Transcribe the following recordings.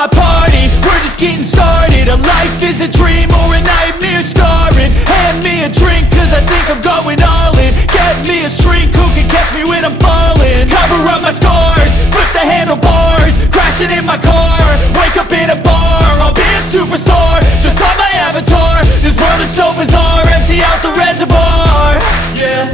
my party, we're just getting started. A life is a dream or a nightmare scarring. Hand me a drink cause I think I'm going all in. Get me a shrink who can catch me when I'm falling. Cover up my scars, flip the handlebars, crashing in my car, wake up in a bar. I'll be a superstar, just on my avatar. This world is so bizarre, empty out the reservoir. Yeah,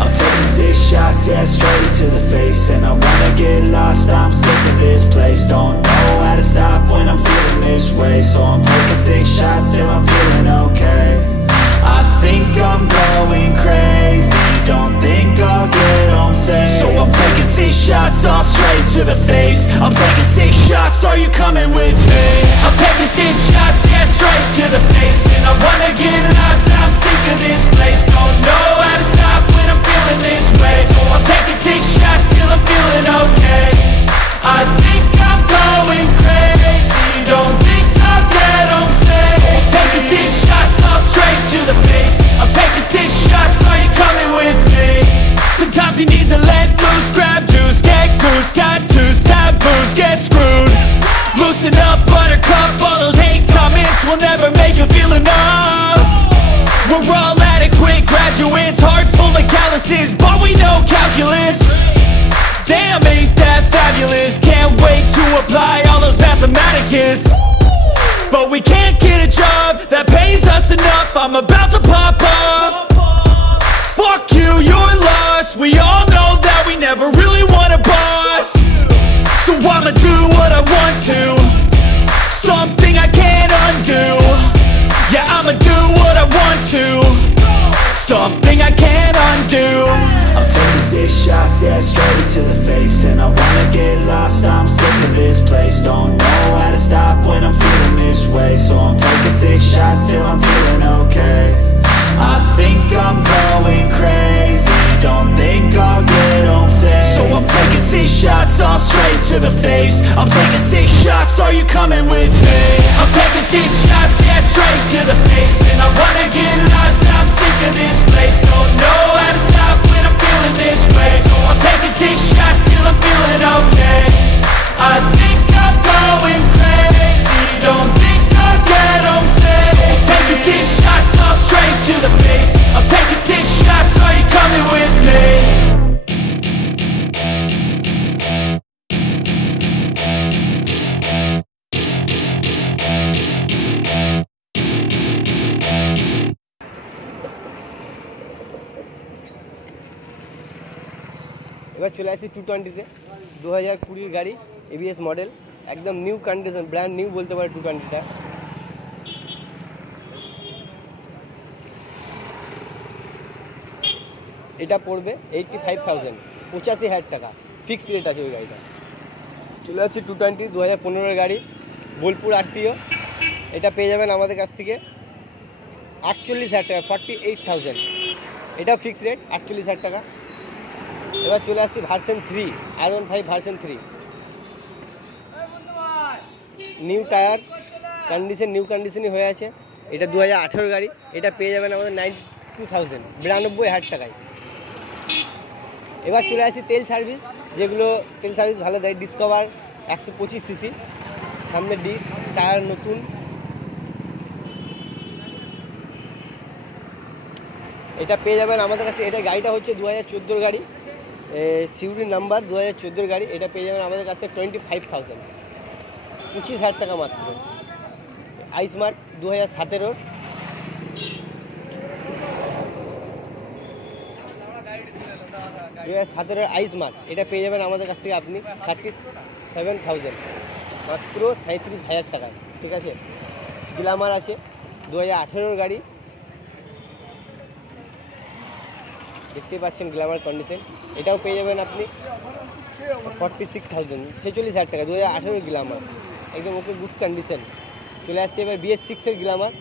I'm taking 6 shots, yeah, straight to the face. And I wanna get lost, I'm sick of this place. Don't know how to stop when I'm feeling this way. So I'm taking 6 shots till I'm feeling okay. I think I'm going crazy, don't think I'll get home safe. So I'm taking 6 shots, all straight to the face. I'm taking 6 shots, are you coming with me? I'm taking 6 shots, yeah, straight to the face. And I wanna get lost, I'm sick of this place. Don't know how to stop when I'm feeling this way. So I'm taking 6 shots till I'm feeling okay. I think I'm going crazy, don't think I'll get home safe. So I'm taking 6 shots, all straight to the face. I'm taking 6 shots, are you coming with me? Sometimes you need to let loose, grab juice, get goose, tattoos, taboos, get screwed. Loosen up, buttercup, all those hate comments will never make you feel enough. We're all adequate graduates, heart full of calluses, but we know calculus. Damn, ain't that fabulous? Can't wait to apply all those mathematicus. But we can't get a job that pays us enough. I'm about to pop off. Fuck you, you're lost. We all know that we never really want a boss. So I'ma do what I want to, something I can't undo. Yeah, I'ma do what I want to, something I can't undo. I'm taking 6 shots, yeah, straight to the face. And I wanna get lost, I'm sick of this place. Don't know how to stop when I'm feeling this way. So I'm taking 6 shots till I'm feeling okay. I think I'm going crazy, don't think I'll get home safe. So I'm taking 6 shots, all straight to the face. I'm taking 6 shots, are you coming with me? I'm taking 6 shots, yeah, straight to the face. And I wanna get lost, I'm sick of this place. Don't know how to stop when I'm feeling this way. So I'm taking 6 shots till I'm feeling okay. I think I'm going crazy, don't think I'll get home safe. So I'm taking 6 shots, all straight to the face. I'm taking 6 shots, are you coming with me? এবার চলে আসি 220-তে 2020 গাড়ি, ABS model, একদম new condition, brand new বলতে পারে 220টা। এটা পড়বে 85,000, 85,000 টাকা ফিক্সড রেট আছে ওই গাড়িটা। চলে আসছি 220 2015-এর গাড়ি, বোলপুর আরটিও। এটা পেয়ে যাবেন আমাদের কাছ থেকে 48,000 টাকা, 48,000। এটা ফিক্সড রেট 48,000 টাকা। এবার চলে আসছি version 3, R15 version 3, new tyre condition, new কন্ডিশনই হয়ে আছে। এটা 2018 গাড়ি। এটা পেয়ে যাবেন আমাদের 92,000, 92,000 টাকায়। এবার চলে আসি তেল সার্ভিস, যেগুলো তেল সার্ভিস ভালো দেয়। ডিসকভার 125 সিসি, সামনে ডিস, টায়ার নতুন। এটা পেয়ে যাবেন আমাদের কাছে। এটা গাড়িটা হচ্ছে 2014 গাড়ি, সিউরি নাম্বার, 2014 গাড়ি। এটা পেয়ে যাবেন আমাদের কাছে 25,000, 25,000 টাকা মাত্র। ISmart 2017, iSmart. এটা পেয়ে যাবেন আমাদের কাছ থেকে আপনি 37,000, মাত্র 37,000 টাকায়। ঠিক আছে। গ্ল্যামার আছে 2018 গাড়ি, দেখতে পাচ্ছেন গ্ল্যামার কন্ডিশন। এটাও পেয়ে যাবেন আপনি 46,000, 46,000 টাকা। 2018 গ্ল্যামার, একদম ওকে গুড কন্ডিশন। চলে আসছে এবার BS6-এর গ্ল্যামার,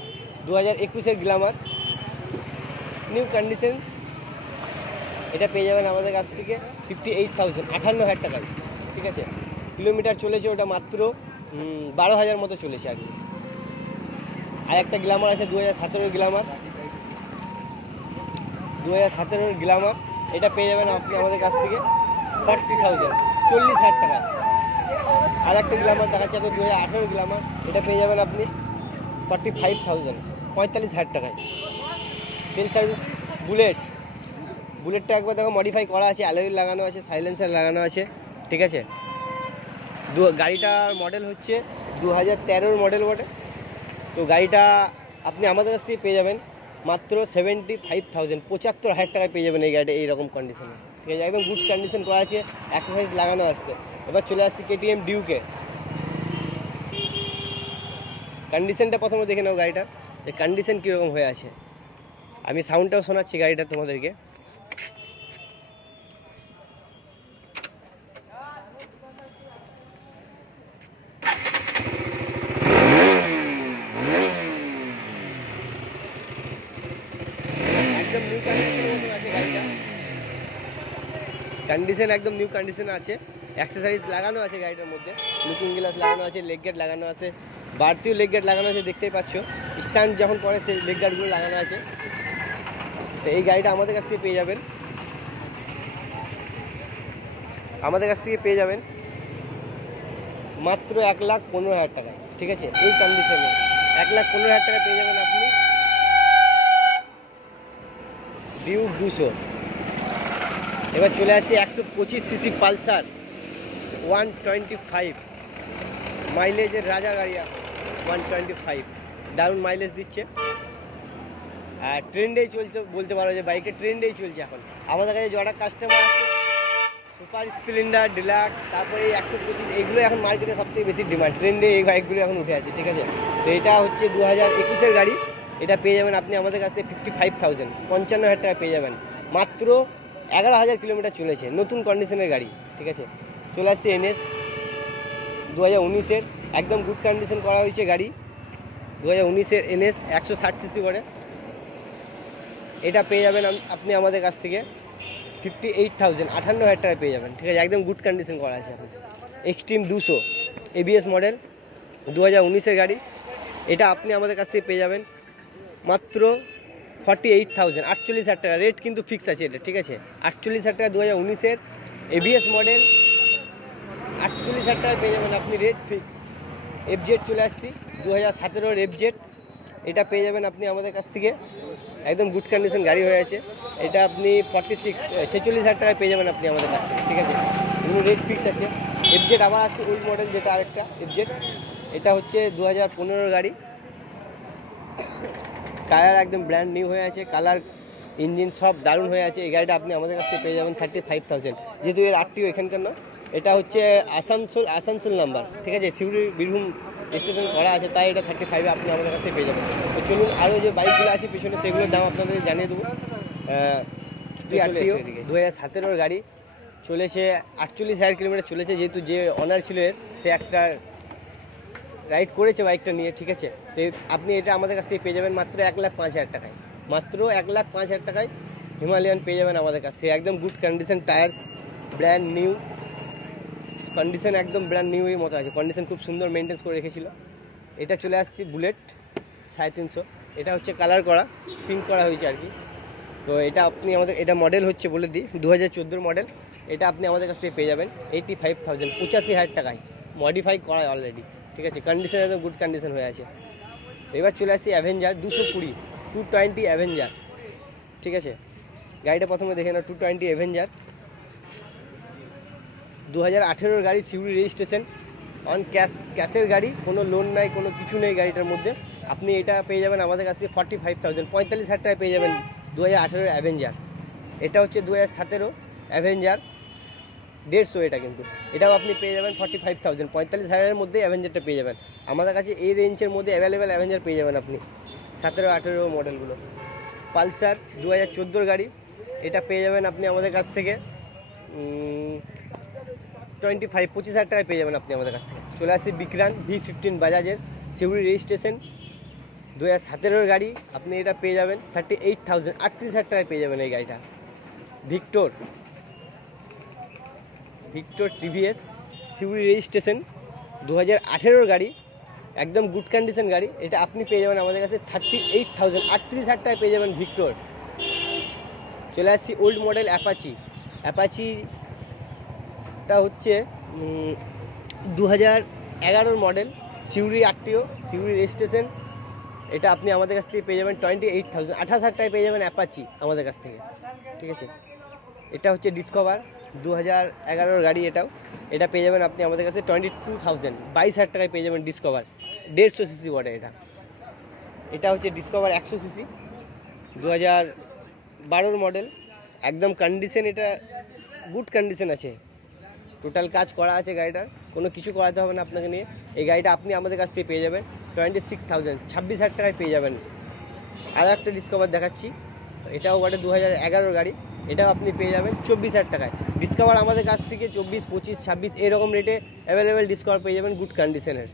2021-এর গ্ল্যামার, নিউ কন্ডিশন। এটা পেয়ে যাবেন আমাদের কাছ থেকে 58,000, 58,000 টাকায়। ঠিক আছে। কিলোমিটার চলেছে ওটা মাত্র 12,000 মতো চলেছে আর কি। আর একটা গ্ল্যামার আছে 2017-এর গ্ল্যামার, 2017-এর গ্ল্যামার। এটা পেয়ে যাবেন আপনি আমাদের কাছ থেকে 40,000, 40,000 টাকা। আর একটা গ্ল্যামার দেখাচ্ছি আপনি 2018 গ্ল্যামার, এটা পেয়ে যাবেন আপনি 45,000, 45,000 টাকায়। তেল সার্ভিস বুলেটটা একবার দেখো মডিফাই করা আছে, অ্যালয় লাগানো আছে, সাইলেন্সার লাগানো আছে, ঠিক আছে। গাড়িটার মডেল হচ্ছে 2013 মডেল বটে। তো গাড়িটা আপনি আমাদের কাছ থেকে পেয়ে যাবেন মাত্র 75,000, 75,000 টাকায় পেয়ে যাবেন এই গাড়িটা এইরকম কন্ডিশনে, ঠিক আছে। একদম গুড কন্ডিশন করা আছে, এক্সারসাইজ লাগানো আসছে। এবার চলে আসছি KTM ডিউকে। কন্ডিশনটা প্রথমে দেখে নাও গাড়িটা, এই কন্ডিশন কীরকম হয়ে আছে। আমি সাউন্ডটাও শোনাচ্ছি গাড়িটা তোমাদেরকে। একদম নিউ কন্ডিশনের আছে গাড়িটা, কন্ডিশন একদম নিউ কন্ডিশন আছে। অ্যাক্সেসরিজ লাগানো আছে গাড়িটার মধ্যে, লুকিং গ্লাস লাগানো আছে, লেগ গার্ড লাগানো আছে, বাড়তিও লেগ গার্ড লাগানো আছে, দেখতেই পাচ্ছ। স্ট্যান্ড যখন পরে সেই লেগ গার্ডগুলো লাগানো আছে। তো এই গাড়িটা আমাদের কাছ থেকে পেয়ে যাবেন, মাত্র 1,15,000 টাকায়, ঠিক আছে। এই কন্ডিশনে 1,15,000 টাকায় পেয়ে যাবেন আপনি ডিউক 200। এবার চলে আসছি 125 সিসি পালসার 125, মাইলেজের রাজা গাড়ি, 125 দারুণ মাইলেজ দিচ্ছে। আর ট্রেন্ডেই চলছে বলতে পারো, যে বাইকের ট্রেন্ডেই চলছে এখন। আমাদের কাছে যটা কাস্টমার আছে সুপার স্প্লেন্ডার, ডিলাক্স, তারপরে এই 125, এইগুলো এখন মার্কেটে সবথেকে বেশি ডিমান্ড, ট্রেন্ডে এই বাইকগুলো এখন উঠে আছে, ঠিক আছে। তো এটা হচ্ছে 2021-এর গাড়ি, এটা পেয়ে যাবেন আপনি আমাদের কাছ থেকে 55,000, 55,000 টাকা পেয়ে যাবেন। মাত্র 11,000 কিলোমিটার চলেছে, নতুন কন্ডিশনের গাড়ি, ঠিক আছে। চলে আসছে NS 2019-এর, একদম গুড কন্ডিশন করা হয়েছে গাড়ি। 2019-এর NS 160 সিসি করে, এটা পেয়ে যাবেন আপনি আমাদের কাছ থেকে 58,000, 58,000 টাকায় পেয়ে যাবেন, ঠিক আছে। একদম গুড কন্ডিশন করা আছে এখন। এক্সট্রিম 200 ABS মডেল 2019-এর গাড়ি, এটা আপনি আমাদের কাছ থেকে পেয়ে যাবেন মাত্র 48,000, 48,000 টাকা। রেট কিন্তু ফিক্স আছে এটা, ঠিক আছে। 48,000 টাকা 2019-এর ABS মডেল, 48,000 টাকায় পেয়ে যাবেন আপনি, রেট ফিক্স। FZ চলে আসছি 2017-এর FZ, এটা পেয়ে যাবেন আপনি আমাদের কাছ থেকে, একদম গুড কন্ডিশন গাড়ি হয়ে আছে। এটা আপনি 46,000 টাকায় পেয়ে যাবেন আপনি আমাদের কাছ থেকে, ঠিক আছে। এগুলো রেট ফিক্স আছে। FZ আবার আসছে ওল্ড মডেল, যেটা আরেকটা FZ, এটা হচ্ছে 2015-এর গাড়ি। টায়ার একদম ব্র্যান্ড নিউ হয়ে আছে, কালার, ইঞ্জিন সব দারুণ হয়ে আছে। এই গাড়িটা আপনি আমাদের কাছ থেকে পেয়ে যাবেন 35,000, যেহেতু এর RTO এখানকার না, এটা হচ্ছে আসানসোল নাম্বার, ঠিক আছে। সিউড়ি বীরভূম রেজিস্ট্রেশন করা আছে, তাই এটা 35-এ আপনি আমাদের কাছ থেকে পেয়ে যাবেন। তো চলুন আরও যে বাইকগুলো আছে পিছনে, সেগুলোর দাম আপনাদের জানিয়ে দেবো। RTO 2017-এর গাড়ি, চলেছে 48,000 কিলোমিটার চলেছে, যেহেতু যে অনার ছিল সে একটা রাইড করেছে বাইকটা নিয়ে, ঠিক আছে। তো আপনি এটা আমাদের কাছ থেকে পেয়ে যাবেন মাত্র 1,05,000 টাকায়, মাত্র 1,05,000 টাকায় হিমালয়ান পেয়ে যাবেন আমাদের কাছ থেকে। একদম good condition, tyre brand new condition, একদম ব্র্যান্ড নিউ এর মতো আছে, কন্ডিশন খুব সুন্দর মেনটেন্স করে রেখেছিল। এটা চলে আসছি বুলেট 350, এটা হচ্ছে কালার করা, পিঙ্ক করা হয়েছে আর কি। তো এটা আপনি আমাদের, এটা মডেল হচ্ছে বলে দিই 2014 মডেল, এটা আপনি আমাদের কাছ থেকে পেয়ে যাবেন 85,000, 85,000 টাকায়, মডিফাই করা অলরেডি, ঠিক আছে। কন্ডিশন একদম গুড কন্ডিশন হয়ে আছে। তো এবার চলে আসছি অ্যাভেঞ্জার 220 অ্যাভেঞ্জার, ঠিক আছে। গাড়িটা প্রথমে দেখে নাও, 220 অ্যাভেঞ্জার 2018-এর গাড়ি, সিউড়ি রেজিস্ট্রেশন, অন ক্যাশের গাড়ি, কোনো লোন নাই, কোনো কিছু নেই গাড়িটার মধ্যে। আপনি এটা পেয়ে যাবেন আমাদের কাছ থেকে 45,000, 45,000 টাকায় পেয়ে যাবেন 2018-এর অ্যাভেঞ্জার। এটা হচ্ছে 2017 অ্যাভেঞ্জার 150, এটা কিন্তু এটাও আপনি পেয়ে যাবেন 45,000, 45,000-এর মধ্যে অ্যাভেঞ্জারটা পেয়ে যাবেন আমাদের কাছে। এই রেঞ্জের মধ্যে অ্যাভেলেবেল অ্যাভেঞ্জার পেয়ে যাবেন আপনি 17-18 মডেলগুলো। পালসার 2014-এর গাড়ি, এটা পেয়ে যাবেন আপনি আমাদের কাছ থেকে 25,000 টাকায় পেয়ে যাবেন আপনি আমাদের কাছ থেকে। চলে আসছি বিক্রান V15 বাজাজের, সিউড়ি রেজিস্ট্রেশন 2017-এর গাড়ি, আপনি এটা পেয়ে যাবেন 38,000, 38,000 টাকায় পেয়ে যাবেন এই গাড়িটা। ভিক্টর TVS সিউড়ি রেজিস্ট্রেশন 2018-এর গাড়ি, একদম গুড কন্ডিশন গাড়ি, এটা আপনি পেয়ে যাবেন আমাদের কাছে 38,000, 38,000 টাকায় পেয়ে যাবেন ভিক্টর। চলে আসছি ওল্ড মডেল অ্যাপাচিটা হচ্ছে 2011 model Siuri RTO, Siuri registration. এটা আপনি আমাদের কাছ থেকে পেয়ে যাবেন 28,000, 28,000 টাকায় পেয়ে যাবেন অ্যাপাচি আমাদের কাছ থেকে, ঠিক আছে। এটা হচ্ছে ডিসকভার 2011 গাড়ি, এটা পেয়ে যাবেন আপনি আমাদের কাছে 22,000, 22,000 টাকায় পেয়ে যাবেন ডিসকভার। 150 সিসি বটে এটা হচ্ছে ডিসকভার 100 সিসি 2012 মডেল, একদম কন্ডিশন, এটা গুড কন্ডিশন আছে, টোটাল কাজ করা আছে গাড়িটার, কোনো কিছু করাতে হবে না আপনাকে নিয়ে। এই গাড়িটা আপনি আমাদের কাছ থেকে পেয়ে যাবেন 26,000, 26,000 টাকায় পেয়ে যাবেন। আরও একটা ডিসকভার দেখাচ্ছি, এটাও বটে 2011 গাড়ি, এটাও আপনি পেয়ে যাবেন 24,000 টাকায়। ডিসকভার আমাদের কাছ থেকে 24, 25, 26 এরকম রেটে অ্যাভেলেবেল ডিসকভার পেয়ে যাবেন গুড কন্ডিশনের।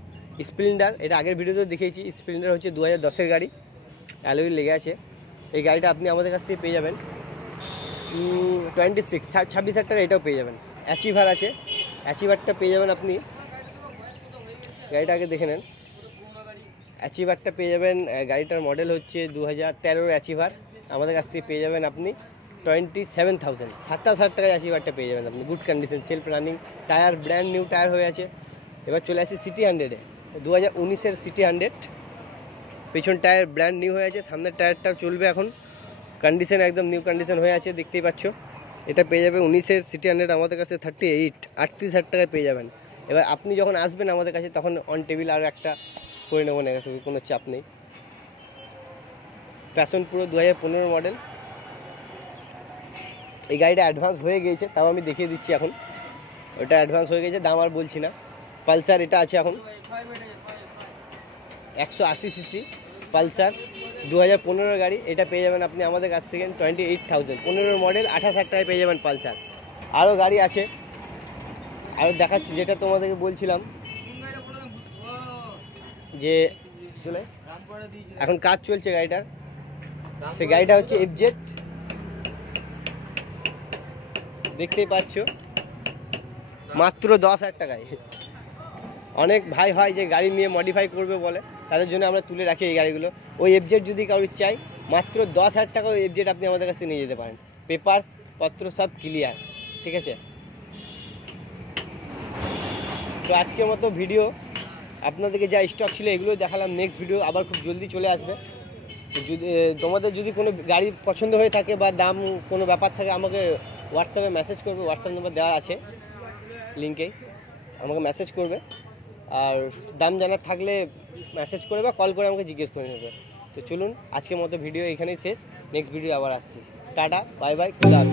স্প্লেন্ডার, এটা আগের ভিডিওতে দেখিয়েছি, স্প্লেন্ডার হচ্ছে 2010-এর গাড়ি, অ্যালয় লেগে আছে। এই গাড়িটা আপনি আমাদের কাছ থেকে পেয়ে যাবেন 26,000 টাকা, এটাও পেয়ে যাবেন। অ্যাচিভার আছে, অ্যাচিভারটা পেয়ে যাবেন আপনি, গাড়িটা আগে দেখে নেন। অ্যাচিভারটা পেয়ে যাবেন, গাড়িটার মডেল হচ্ছে 2013 অ্যাচিভার, আমাদের কাছ থেকে পেয়ে যাবেন আপনি 27,000, 27,000 টাকায় অ্যাচিভারটা পেয়ে যাবেন আপনি, good condition, self running, tyre brand new tyre হয়ে আছে। এবার চলে আসি সিটি 100-এ, 2019-এর সিটি 100, পেছন টায়ার ব্র্যান্ড নিউ হয়ে আছে, সামনের টায়ারটাও চলবে এখন, কন্ডিশন একদম নিউ কন্ডিশন হয়ে আছে, দেখতেই পাচ্ছ। এটা পেয়ে যাবে 19-এর সিটি 100 আমাদের কাছে 38,000 টাকায় পেয়ে যাবেন। এবার আপনি যখন আসবেন আমাদের কাছে তখন অন টেবিল আর একটা করে নেবো না, কোনো চাপ নেই। প্যাশন প্রো 2015 মডেল, এই গাড়িটা অ্যাডভান্স হয়ে গিয়েছে, তাও আমি দেখিয়ে দিচ্ছি এখন, ওটা অ্যাডভান্স হয়ে গেছে, দাম আর বলছি না। পালসার এটা আছে এখন 180 সিসি পালসার 2015 গাড়ি, এটা পেয়ে যাবেন আপনি আমাদের কাছ থেকে 28,000, 15 মডেল 28,000 টাকায় পেয়ে যাবেন পালসার। আরও গাড়ি আছে, আরও দেখাচ্ছি, যেটা তোমাদেরকে বলছিলাম যে চলে এখন কাজ চলছে গাড়িটার, সে গাড়িটা হচ্ছে এফজেড, দেখতেই পাচ্ছ, মাত্র 10,000 টাকায়। অনেক ভাই হয় যে গাড়ি নিয়ে মডিফাই করবে বলে, তাদের জন্য আমরা তুলে রাখি এই গাড়িগুলো। ওই এফজেড যদি কারোর চাই, মাত্র 10,000 টাকা ওই এফজেড আপনি আমাদের কাছ থেকে নিয়ে যেতে পারেন, পেপারস পত্র সব ক্লিয়ার, ঠিক আছে। তো আজকের মতো ভিডিও আপনাদেরকে যা স্টক ছিল এগুলো দেখালাম, নেক্সট ভিডিও আবার খুব জলদি চলে আসবে। যদি তোমাদের যদি কোনো গাড়ি পছন্দ হয়ে থাকে বা দাম কোনো ব্যাপার থাকে, আমাকে হোয়াটসঅ্যাপে মেসেজ করবে, হোয়াটসঅ্যাপ নাম্বার দেওয়া আছে লিঙ্কেই, আমাকে মেসেজ করবে, আর দাম জানার থাকলে মেসেজ করে বা কল করে আমাকে জিজ্ঞেস করে নেবে। তো চলুন আজকের মতো ভিডিও এখানেই শেষ, নেক্সট ভিডিও আবার আসছি, টাটা, বাই বাই, খুদা হাফেজ।